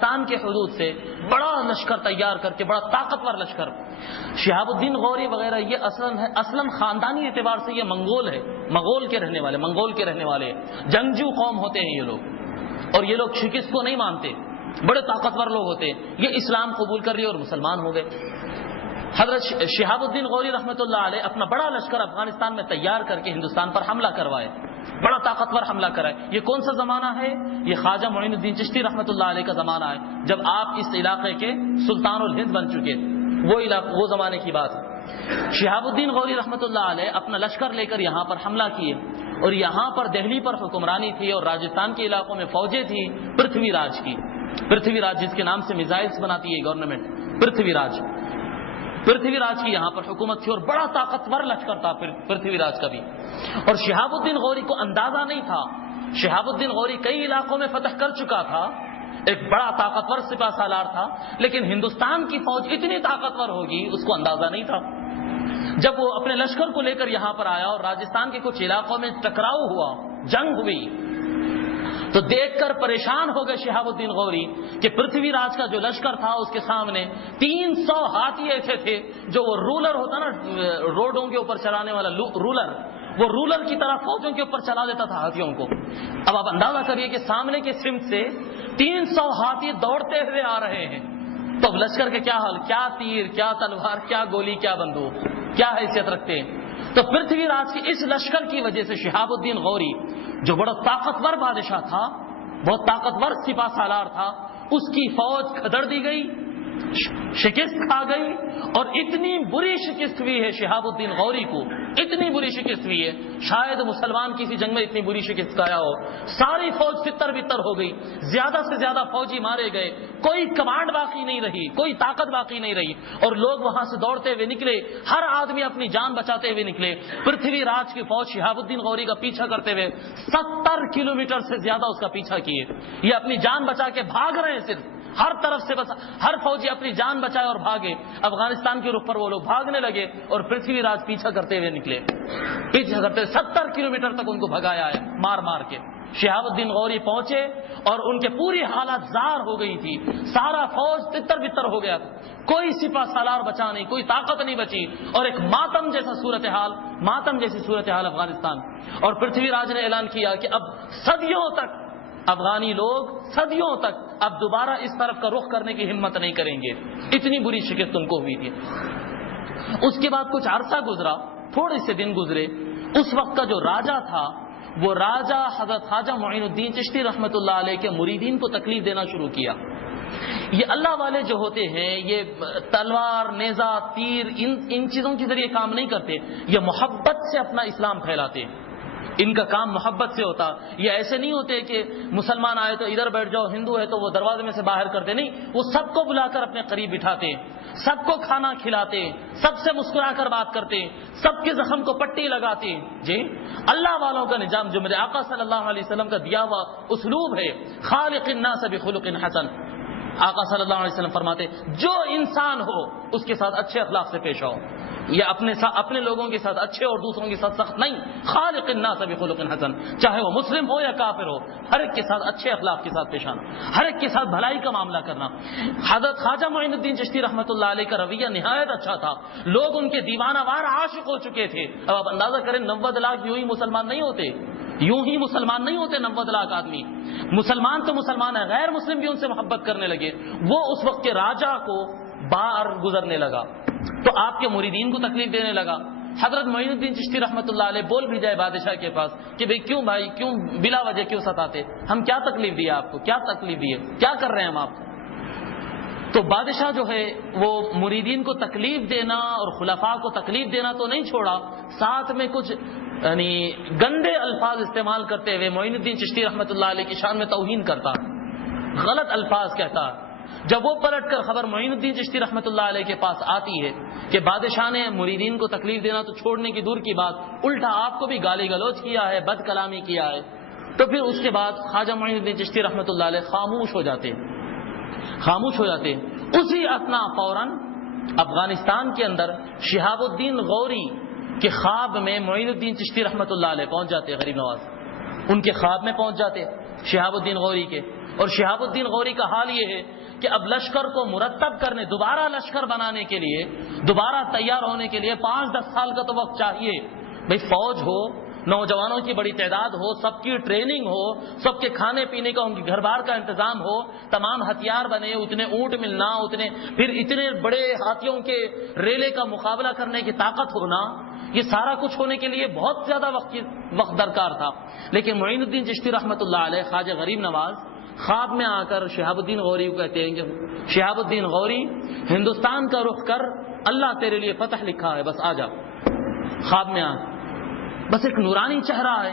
افغانستان کے حدود سے بڑا لشکر تیار کر کے، بڑا طاقتور لشکر، شہاب الدین غوری وغیرہ یہ اصلاً خاندانی اعتبار سے یہ مغول کے رہنے والے جنگجو قوم ہوتے ہیں یہ لوگ، اور یہ لوگ شکست کو نہیں مانتے، بڑے طاقتور لوگ ہوتے ہیں۔ یہ اسلام قبول کر لیے اور مسلمان ہو گئے۔ حضرت شہاب الدین غوری رحمۃ اللہ علیہ اپنا بڑا لشکر افغانستان میں تیار کر کے ہندوستان پر حملہ کروائے، بڑا طاقتور حملہ کرائے۔ یہ کون سا زمانہ ہے؟ یہ خواجہ معین الدین چشتی رحمۃ اللہ علیہ کا زمانہ ہے، جب آپ اس علاقے کے سلطان الہند بن چکے، وہ زمانے کی بات ہے۔ شہاب الدین غوری رحمۃ اللہ علیہ اپنا لشکر لے کر یہاں پر حملہ کیے، اور یہاں پر دہلی پر حکمرانی تھی اور راجستھان کے علاقوں میں فوجیں تھیں پرتھوی راج جس کے نام سے میزائلز بناتی ہے گورنمنٹ، پرتھوی راج کی یہاں پر حکومت تھی، اور بڑا طاقتور لشکر تھا پرتھوی راج کا بھی۔ اور شہاب الدین غوری کو اندازہ نہیں تھا، شہاب الدین غوری کئی علاقوں میں فتح کر چکا تھا، ایک بڑا طاقتور سپہ سالار تھا، لیکن ہندوستان کی فوج اتنی طاقتور ہوگی اس کو اندازہ نہیں تھا۔ جب وہ اپنے لشکر کو لے کر یہاں پر آیا اور راجستھان کے کچھ علاقوں میں ٹکراؤ ہوا، جنگ ہوئی، تو دیکھ کر پریشان ہو گئے شہاب الدین غوری کہ پرتھوی راج کا جو لشکر تھا اس کے سامنے 300 ہاتھی ایسے تھے، جو وہ رولر ہوتا نا، روڈوں کے اوپر چلانے والا رولر، وہ رولر کی طرح فوجوں کے اوپر چلا دیتا تھا ہاتھیوں کو۔ اب آپ اندازہ کریے کہ سامنے کے سمت سے 300 ہاتھی دوڑتے ہوئے آ رہے ہیں، تو اب لشکر کے کیا حال، کیا تیر، کیا تلوار، کیا گولی، کیا بندوق، کیا حیثیت رکھتے ہیں۔ تو پرتھوی راج کی اس لشکر کی وجہ سے شہاب الدین غوری جو بڑا طاقتور بادشاہ تھا، بہت طاقتور سپہ سالار تھا، اس کی فوج کھدڑ دی گئی، شکست کھا گئی، اور اتنی بری شکست ہوئی ہے شہاب الدین غوری کو، اتنی بری شکست ہوئی ہے، شاید مسلمان کسی جنگ میں اتنی بری شکست کھایا ہو۔ ساری فوج تتر بتر ہو گئی، زیادہ سے زیادہ فوجی مارے گئے، کوئی کمانڈ باقی نہیں رہی، کوئی طاقت باقی نہیں رہی، اور لوگ وہاں سے دوڑتے ہوئے نکلے، ہر آدمی اپنی جان بچاتے ہوئے نکلے۔ پرتھوی راج کی فوج شہاب الدین غوری کا پیچھا کرتے ہوئے 70 کلومیٹر سے زیادہ اس کا پیچھا کیے، یہ اپنی جان بچا کے بھاگ رہے ہیں، صرف ہر طرف سے، بس ہر فوجی اپنی جان بچائے اور بھاگے۔ افغانستان کے رخ پر وہ لوگ بھاگنے لگے اور پرتھوی راج پیچھا کرتے ہوئے نکلے، پیچھا کرتے 70 کلومیٹر تک ان کو بھگایا ہے مار مار کے۔ شہاب الدین غوری پہنچے اور ان کے پوری حالت زار ہو گئی تھی، سارا فوج تتر بتر ہو گیا، کوئی سپہ سالار بچا نہیں، کوئی طاقت نہیں بچی، اور ایک ماتم جیسی صورتحال افغانستان۔ اور پرتھوی راج نے اعلان کیا کہ اب صدیوں تک افغانی لوگ، صدیوں تک اب دوبارہ اس طرف کا رخ کرنے کی ہمت نہیں کریں گے، اتنی بری شکست ان کو ہوئی تھی۔ اس کے بعد کچھ عرصہ گزرا، تھوڑے سے دن گزرے، اس وقت کا جو راجہ تھا وہ راجہ حضرت خواجہ معین الدین چشتی رحمۃ اللہ علیہ کے مریدین کو تکلیف دینا شروع کیا۔ یہ اللہ والے جو ہوتے ہیں یہ تلوار، نیزہ، تیر، ان چیزوں کے ذریعے کام نہیں کرتے، یہ محبت سے اپنا اسلام پھیلاتے ہیں، ان کا کام محبت سے ہوتا۔ یہ ایسے نہیں ہوتے کہ مسلمان آئے تو ادھر بیٹھ جاؤ، ہندو ہے تو وہ دروازے میں سے باہر کرتے، نہیں، وہ سب کو بلا کر اپنے قریب بٹھاتے، سب کو کھانا کھلاتے، سب سے مسکرا کر بات کرتے، سب کے زخم کو پٹی لگاتے۔ جی، اللہ والوں کا نظام جو میرے آقا صلی اللہ علیہ وسلم کا دیا ہوا اسلوب ہے، خالق الناس بخلق حسن۔ آقا صلی اللہ علیہ وسلم فرماتے جو انسان ہو اس کے ساتھ اچھے اخلاق سے پیش آؤ، یا اپنے لوگوں کے ساتھ اچھے اور دوسروں کے ساتھ سخت نہیں، خالق الناس بخلق حسن، چاہے وہ مسلم ہو یا کافر ہو، ہر ایک کے ساتھ اچھے اخلاق کے ساتھ پیش آنا، ہر ایک کے ساتھ بھلائی کا معاملہ کرنا۔ حضرت خواجہ معین الدین چشتی رحمۃ اللہ علیہ کا رویہ نہایت اچھا تھا، لوگ ان کے دیوانہ وار عاشق ہو چکے تھے۔ اب آپ اندازہ کریں 90 لاکھ یوں ہی مسلمان نہیں ہوتے 90 لاکھ آدمی، مسلمان تو مسلمان ہے، غیر مسلم بھی ان سے محبت کرنے لگے۔ وہ اس وقت کے راجہ کو بار گزرنے لگا تو آپ کے مریدین کو تکلیف دینے لگا۔ حضرت معین الدین چشتی رحمۃ اللہ علیہ بول بھی جائے بادشاہ کے پاس کہ کیوں بلا وجہ کیوں ستاتے، ہم کیا تکلیف دیا آپ کو، کیا تکلیف دی ہے، کیا کر رہے ہیں ہم آپ کو؟ تو بادشاہ جو ہے وہ مریدین کو تکلیف دینا اور خلفاء کو تکلیف دینا تو نہیں چھوڑا، ساتھ میں کچھ گندے الفاظ استعمال کرتے ہوئے معین الدین چشتی رحمۃ اللہ علیہ کی شان میں توہین کرتا، غلط الفاظ کہتا۔ جب وہ پلٹ کر خبر معین الدین چشتی رحمۃ اللہ علیہ کے پاس آتی ہے کہ بادشاہ نے مریدین کو تکلیف دینا تو چھوڑنے کی دور کی بات، الٹا آپ کو بھی گالی گلوچ کیا ہے، بد کلامی کیا ہے، تو پھر اس کے بعد خواجہ معین الدین چشتی رحمۃ اللہ علیہ خاموش ہو جاتے۔ اسی اثنا فوراً افغانستان کے اندر شہاب الدین غوری کے خواب میں معین الدین چشتی رحمۃ اللہ علیہ پہنچ جاتے، غریب نواز ان کے خواب میں پہنچ جاتے، شہاب الدین غوری کے. اور شہاب الدین غوری کا حال یہ ہے کہ اب لشکر کو مرتب کرنے، دوبارہ لشکر بنانے کے لیے، دوبارہ تیار ہونے کے لیے 5-10 سال کا تو وقت چاہیے. بھئی فوج ہو، نوجوانوں کی بڑی تعداد ہو، سب کی ٹریننگ ہو، سب کے کھانے پینے کا، ان کے گھر بار کا انتظام ہو، تمام ہتھیار بنے، اتنے اونٹ ملنا، پھر اتنے بڑے ہاتھیوں کے ریلے کا مقابلہ کرنے کی طاقت ہونا، یہ سارا کچھ ہونے کے لیے بہت زیادہ وقت درکار تھا. لیکن معین الدین چشتی رحمۃ اللہ علیہ، خواجہ غریب نواز، خواب میں آ کر شہاب الدین غوری کو کہتے ہیں کہ شہاب الدین غوری، ہندوستان کا رخ کر، اللہ تیرے لیے فتح لکھا ہے، بس آ جا. خواب میں آ، بس ایک نورانی چہرہ ہے.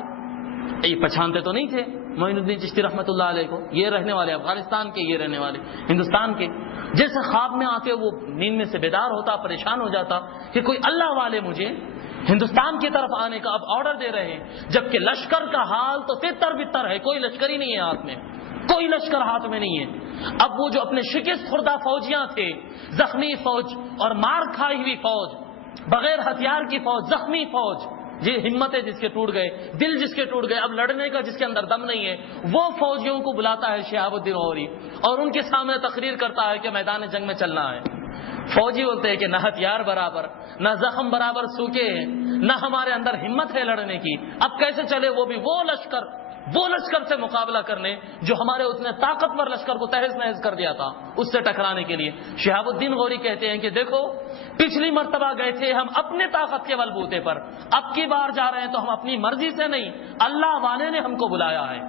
یہ پہچانتے تو نہیں تھے معین الدین چشتی رحمۃ اللہ علیہ کو، یہ رہنے والے افغانستان کے، یہ رہنے والے ہندوستان کے. جیسے خواب میں آتے وہ نیند میں سے بیدار ہوتا، پریشان ہو جاتا کہ کوئی اللہ والے مجھے ہندوستان کی طرف آنے کا اب آرڈر دے رہے ہیں، جبکہ لشکر کا حال تو تتر بتر ہے، کوئی لشکر ہی نہیں ہے ہاتھ میں، کوئی لشکر ہاتھ میں نہیں ہے. اب وہ جو اپنے شکست خوردہ فوجیاں تھے، زخمی فوج اور مار کھائی ہوئی فوج، بغیر ہتھیار کی فوج، زخمی فوج، جی ہمتیں جس کے ٹوٹ گئے، دل جس کے ٹوٹ گئے، اب لڑنے کا جس کے اندر دم نہیں ہے، وہ فوجیوں کو بلاتا ہے شہاب الدین غوری اور ان کے سامنے تقریر کرتا ہے کہ میدان جنگ میں چلنا ہے. فوجی بولتے ہیں کہ نہ ہتھیار برابر، نہ زخم برابر سوکھے ہیں، نہ ہمارے اندر ہمت ہے لڑنے کی، اب کیسے چلے وہ بھی وہ لشکر سے مقابلہ کرنے جو ہمارے اتنے طاقتور لشکر کو تہز نہز کر دیا تھا، اس سے ٹکرانے کے لیے. شہاب الدین غوری کہتے ہیں کہ دیکھو، پچھلی مرتبہ گئے تھے ہم اپنے طاقت کے بلبوتے پر، اب کی بار جا رہے ہیں تو ہم اپنی مرضی سے نہیں، اللہ والے نے ہم کو بلایا ہے.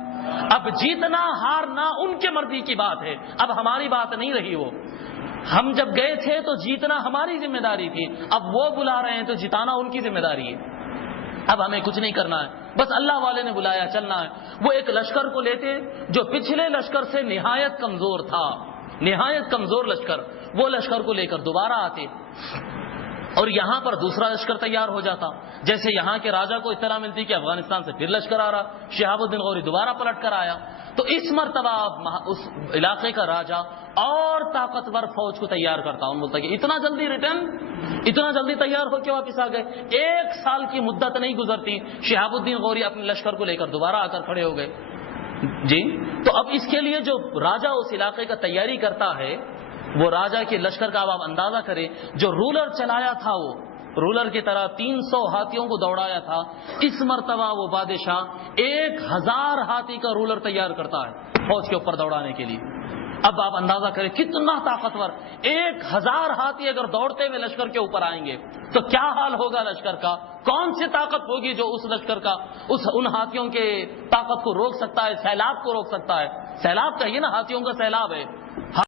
اب جیتنا ہارنا ان کے مرضی کی بات ہے، اب ہماری بات نہیں رہی. وہ ہم جب گئے تھے تو جیتنا ہماری ذمہ داری تھی، اب وہ بلا رہے ہیں تو جتانا ان کی ذمہ داری ہے. اب ہمیں کچھ نہیں کرنا ہے، بس اللہ والے نے بلایا، چلنا ہے. وہ ایک لشکر کو لیتے جو پچھلے لشکر سے نہایت کمزور تھا، نہایت کمزور لشکر، وہ لشکر کو لے کر دوبارہ آتے اور یہاں پر دوسرا لشکر تیار ہو جاتا. جیسے یہاں کے راجا کو اطلاع ملتی کہ افغانستان سے پھر لشکر آ رہا، شہاب الدین غوری دوبارہ پلٹ کر آیا، تو اس مرتبہ اس علاقے کا راجا اور طاقتور فوج کو تیار کرتا. ان بولتا کہ اتنا جلدی ریٹرن، اتنا جلدی تیار ہو کے واپس آ گئے. 1 سال کی مدت نہیں گزرتی، شہاب الدین غوری اپنے لشکر کو لے کر دوبارہ آ کر کھڑے ہو گئے. جی تو اب اس کے لیے جو راجا اس علاقے کا تیاری کرتا ہے، وہ راجا کے لشکر کا اب آپ اندازہ کریں، جو رولر چلایا تھا، وہ رولر کی طرح 300 ہاتھیوں کو دوڑایا تھا، اس مرتبہ وہ بادشاہ 1000 ہاتھی کا رولر تیار کرتا ہے فوج کے اوپر دوڑانے کے لیے. اب آپ اندازہ کریں کتنا طاقتور، 1000 ہاتھی اگر دوڑتے ہوئے لشکر کے اوپر آئیں گے تو کیا حال ہوگا لشکر کا. کون سی طاقت ہوگی جو اس لشکر کا، ان ہاتھیوں کے طاقت کو روک سکتا ہے، سیلاب کو روک سکتا ہے. سیلاب کہیے نا، ہاتھیوں کا سیلاب ہے.